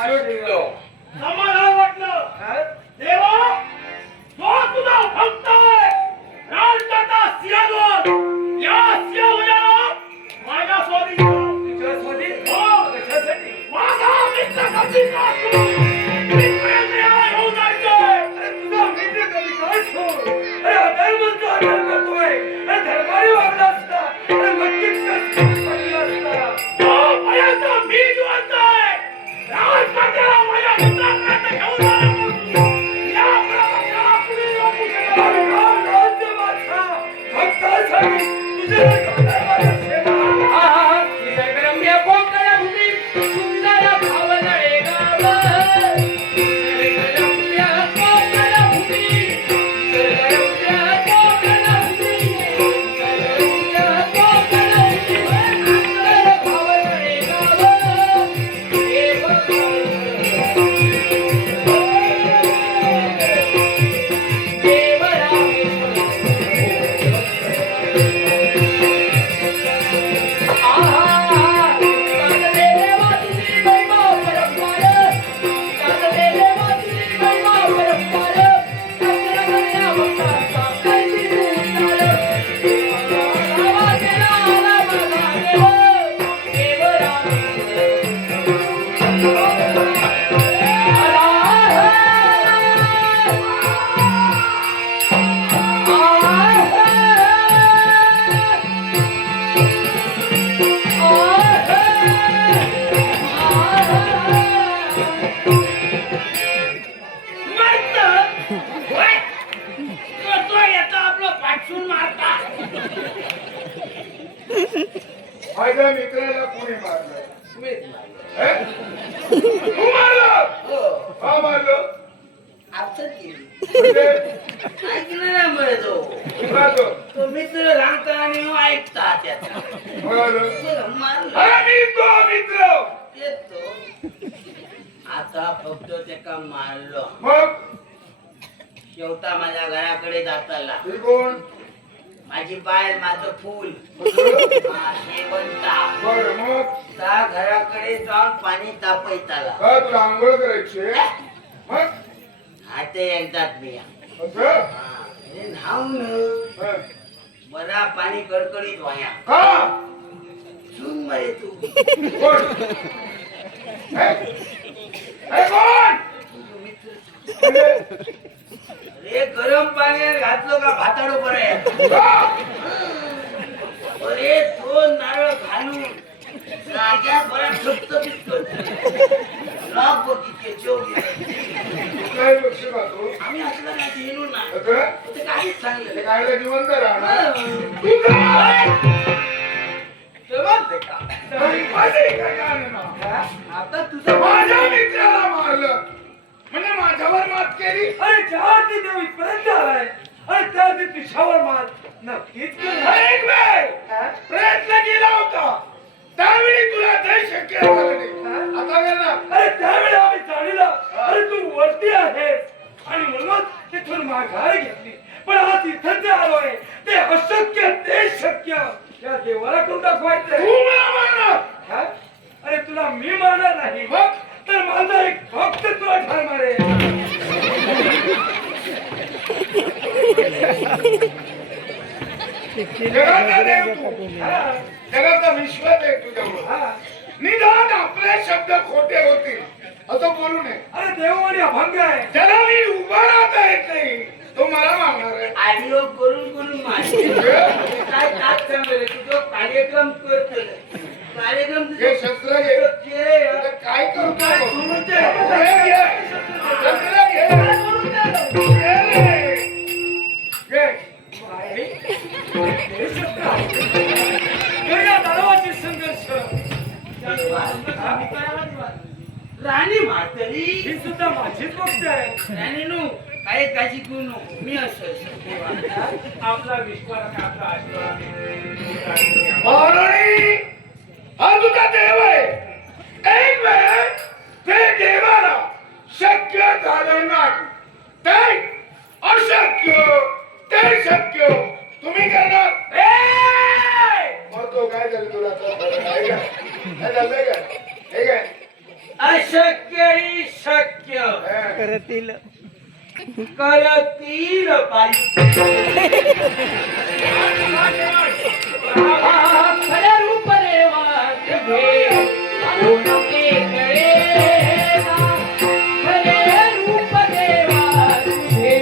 सुटलो. समाधान वाटलं. देवा तो तुझा भक्त आहे. राजमाता सिंहावर या सिंहावर माझ्या स्वाधीन तुझ्या स्वाधीन हो कशासाठी माझा मित्र कधी काढतो मित्राने याला घेऊन जायचंय. अरे तुझा मित्र कधी काढतो. अरे धर्माचा आदर करतोय. अरे धर्माने वागला असता अरे नक्कीच वागला असता. हो पर्यंत मी जिवंत आहे. राजमातेला माझ्या मित्राकडे घेऊन जाणार. या प्रवासाला पुढे नको केला. राज्य माझा भक्तासाठी तुझे माझ्या सेवा. निसर्गरम्य कोकण भूमी सुंदर भावनळे गाव. निसर्गरम्य कोकण भूमी निसर्गरम्य कोकण भूमी निसर्गरम्य कोकण भूमी सुंदर भावनळे गाव. देव देव रामेश्वर माझ्या मित्राला कोणी मारलं? मीच हे? तू मारलं? हो का मारलं? आपसत केली म्हणजे ऐकलं नाही म्हणतो कुणाचं? तो मित्र सांगता आणि मग ऐकता त्याचा म्हणालं, बरं, मारलं "अरे मी तो मित्र." येतो आता फक्त त्याका मारलो. मग शेवटा माझ्या घराकडे जाताला ही कोण? माझी बाय माझं फूल हा, शेवंता बरं, मग त्या घराकडे जाऊन पाणी तापयताला. का तुला आंघोळ करायची आहे? मग हा ते एकदाच मी असं? न्हाऊन हं. बरा पाणी कडकडीत वाया का? चून मरे तू कोण? हे? हे कोण? तुझं मित्र. म्हणजे अरे गरम पाण्यात घातलो का भाताडो बरं का? अरे दोन नारळ घालून जाग्या बरा ठप्त पिकतो लॉक बघितले चोग काय लक्ष घालतो? आम्ही असलं काय येणू ना असं? ते काहीच सांगलं ते कायला जिवंत राहणार? समजते का तरी माझे काय कारण आहे? आता तुझं माझ्या मित्राला मारलं म्हणजे माझ्यावर मात केली. अरे ज्या ती देव इथपर्यंत आलाय अरे त्या ती तुझ्यावर मार नक्कीच करणार. एक वेळ प्रयत्न केला होता त्यावेळी तुला ते शक्य झालं नाही. आता करणार. अरे त्यावेळी आम्ही जाणीला अरे तू वरती आहेस आणि म्हणून तिथून माघार घेतली. पण आज इथं जे आलोय ते अशक्य ते शक्य या देवाला करून दाखवायचंय. तू मला मारणार. हा? अरे तुला मी मारणार नाही मग तर माझा एक भक्त तुला ठार मारेल. जगाचा देव तू. हा? जगाचा विश्वास आहे तुझ्यावर. हा? निदान आपले शब्द खोटे होतील असं बोलू नये. अरे देव आणि अभंग आहे. ज्याला मी उभा राहता येत नाही तो मला मारणार आहे. आडिओ करून करून मारले काय ताक चांगलं तुझं कार्यक्रम करतो कार्यक्रम हे शस्त्र घे. आता काय करतो? हे घे. शस्त्र घे. घे रे. घे. दानवाची संघर्ष राणी मातली ही सुद्धा माझीच गोष्ट आहे. राणी नु काय काळजी करू नको मी असं आपला विश्वास आपला आशीर्वाद महाराणी हा तुझा देव आहे. एक वेळ ते देवाला शक्य झालं नाही ते अशक्य ते शक्य तुम्ही करणार. मग तो काय झालं तुला? काय झालं? हे काय? अरे अशक्य ही शक्य करतील करतील बाई. खरे रूप देवा तुझे कोणते कळेना. खरे रूप देवा तुझे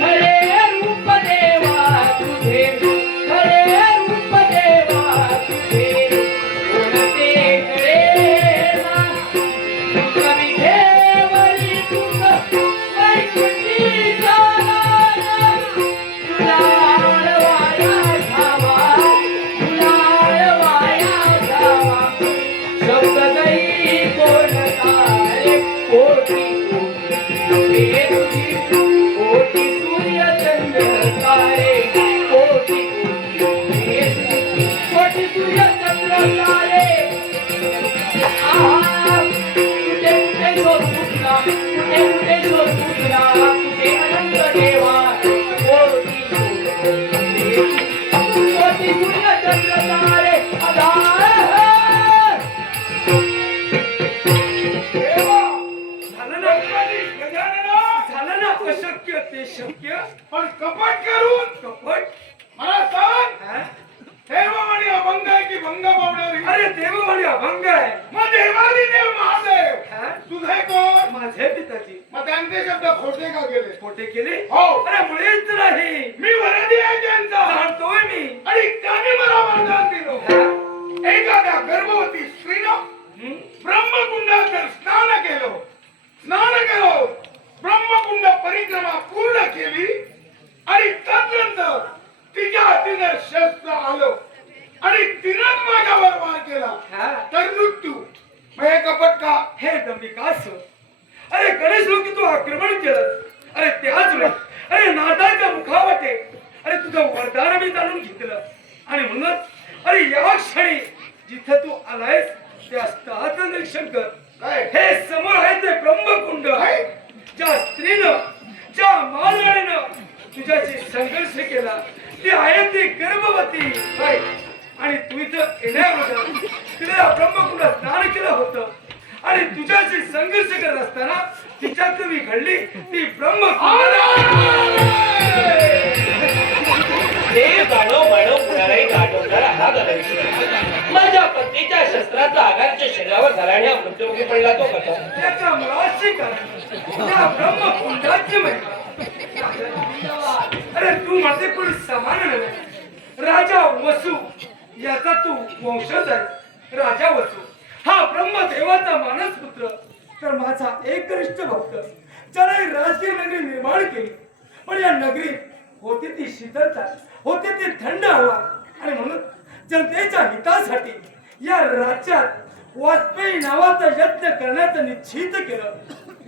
खरे रूप देवा तुझे खरे रूप देवा तुझे कोणते कळेना. तुझ विठेवरी तुझ वैकुंठी जाणारा. तुला आळवाया धावा तुला आळवाया धावा. शब्द गई बोलता रे कोटी कोटी हे तुझी कोटी सूर्य चंद्र तारे. कोटी कोटी हे तुझी कोटी सूर्य चंद्र तारे. आहा कुठे कुठे शोध फुटला कुठे कुठे शोध फुटला कुठे अनंत देवा. कोटी कोटी कोटी सूर्य चंद्र तारे आधार. देवा झालं ना गणपती गजानना, झालं ना अशक्य ते शक्य. पण कपट करून कपट मला सांग, हा? देव म्हणे अभंग आहे की भंग पावणारी. अरे देव म्हणे अभंग आहे. मग देवादी देव महादेव हा? तुझे कोण? माझे पिताजी मग त्यांचे शब्द खोटे का गेले? खोटे केले. हो. अरे मुळेच नाही. मी वरदी आहे त्यांचा जाणतोय मी. आणि त्याने मला वरदान दिलं. हा? एखाद्या गर्भवती स्त्रीनं हं? ब्रह्मकुंडात जर स्नान केलं ब्रह्मकुंड परिक्रमा पूर्ण केली आणि तदनंतर तिच्या हातीने शस्त्र आलं आणि तिनंच माझ्यावर वार केला हा? तर मृत्यू. मग हे कपट का? हे दंबिकास. अरे गणेश लोकी तू आक्रमण केलं. अरे त्याच वेळेस अरे नादाच्या मुखावटे अरे तुझं वरदान मी जाणून घेतलं. आणि म्हणूनच अरे या क्षणी जिथं तू आलायस त्या स्थळाचं निरीक्षण कर. काय? हे समोर आहे ते ब्रह्मकुंड. काय? ज्या स्त्रीनं ज्या मालवणीनं तुझ्याशी संघर्ष केला ती आहे ती गर्भवती. काय? आणि तू इथं येण्याबद्दल तिला ब्रह्मकुंडात स्नान केलं होतं आणि तुझ्याशी संघर्ष करत असताना तिच्यात मी घडली ती ब्रह्मकुंड. देव गाणव मानव पुढारी गाठवणार हा घालायची. माझ्या पत्नीच्या शस्त्राचा आघातच्या शरीरावर झाला आणि हा मृत्युमुखी पडला तो कसा. त्याच्या मुळाशी कारण त्या ब्रह्मकुंडाची महिमा. अरे तू माझे कोणी समान नव्हे. राजा वसु याचा तू वंशज आहे. राजा वसु हा ब्रह्मदेवाचा मानसपुत्र तर माझा एकनिष्ठ भक्त ज्याने राजकीय नगरी निर्माण केली. पण या नगरीत होती ती शीतलता होती ती थंड हवा. आणि म्हणून जनतेच्या हितासाठी या राज्यात वाजपेयी नावाचा यज्ञ करण्याचं निश्चित केलं.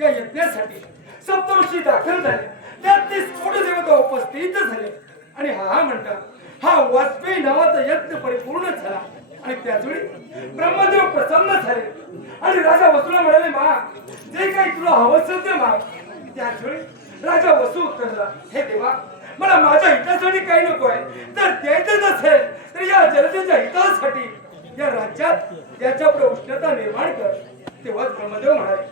या यज्ञासाठी सप्तऋषी दाखल झाले. त्यात ते स्फोट देवता उपस्थित झाले. आणि हा म्हणतात हा वाजपेयी नावाचा यज्ञ परिपूर्ण झाला. आणि त्याचवेळी ब्रह्मदेव प्रसन्न झाले आणि राजा वसूला म्हणाले माग जे काही तुला हवं असेल ते माग. त्याचवेळी राजा वसू उत्तरला हे देवा मला माझ्या हितासाठी काही नको आहे. तर द्यायचंच असेल तर या जनतेच्या हितासाठी या राज्यात त्याच्यापुढे उष्णता निर्माण कर. तेव्हाच ब्रह्मदेव म्हणाले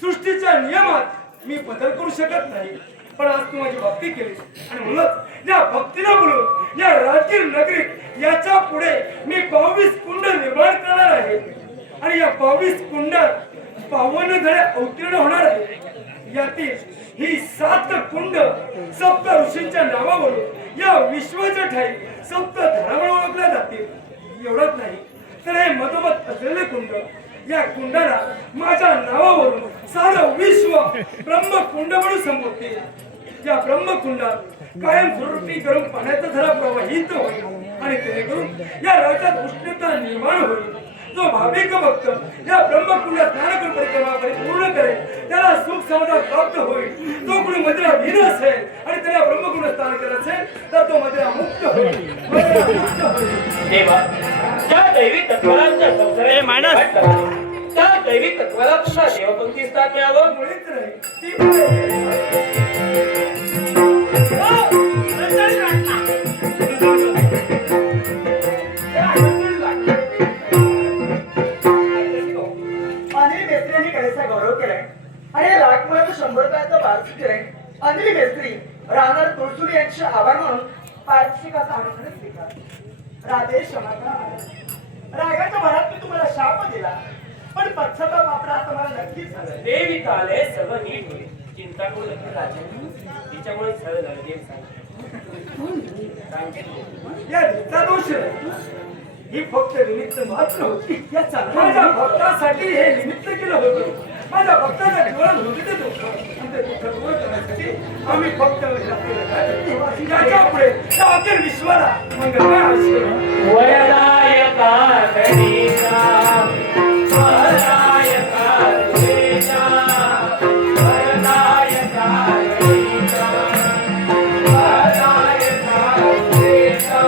सृष्टीच्या नियमात मी बदल करू शकत नाही. पण आज तू माझी भक्ती केली आणि म्हणूनच या भक्तीला बोलून या राजगीर नगरीत याच्या पुढे मी 22 कुंड निर्माण करणार आहे. आणि या 22 कुंडात 52 धडे अवतीर्ण होणार आहे. यातील ही 7 कुंड सप्त ऋषींच्या नावावरून या विश्वाच्या ठाई सप्त धरामुळे ओळखल्या जातील. एवढंच नाही तर हे मधोमध असलेले कुंड या कुंडाला माझ्या नावावरून सारं विश्व ब्रह्मकुंड म्हणून संबोधते. या ब्रह्मकुंडात कायम स्वरूपी गरम पाण्याचा झरा प्रवाहित होईल आणि जेणेकरून या राज्यात उष्णता निर्माण होईल. जो भाविक भक्त या ब्रह्मकुंडात स्नान करून परिक्रमा पूर्ण करेल त्याला सुख समाधान प्राप्त होईल. जो कोणी मदिरा भीन असेल आणि त्याला ब्रह्मकुंड स्नान करत असेल तर तो मदिरा मुक्त होईल. मदिरा मुक्त होईल. देवा ज्या दैवी तत्वांच्या संसारात त्या दैवी तत्वाला पुन्हा देवपंक्ती स्थान मिळावं. मुळीच नाही. ती पाहिजे. अनिल मेत्रे यांनी कलेचा गौरव आणि हे लाख मुलाचं 100 रुपयाचं बारसं आहे अंजली मेस्त्री राहणार तुळसुरी यांचे आभार म्हणून पारितोषिकाचा आनंद स्वीकार राधे क्षमाचा रागाच्या भरात मी तुम्हाला शाप दिला पण पश्चाताप आपला आता मला नक्कीच झालं देवी आले सर्व नीट होईल चिंता करू नका राजा तिच्यामुळे सरळ झालं देव सांगितलं या रीतचा दोष ही फक्त निमित्त मात्र होती माझ्या भक्तासाठी हे निमित्त केलं होतं माझ्या भक्ताला डोळा होते दूर करण्यासाठी आम्ही फक्त याच्या पुढे त्या अखेर विश्वाला मंगलमय आशीर्वाद वरदायका गणेशा वरदायका गणेशा वरदायका गणेशा वरदायका गणेशा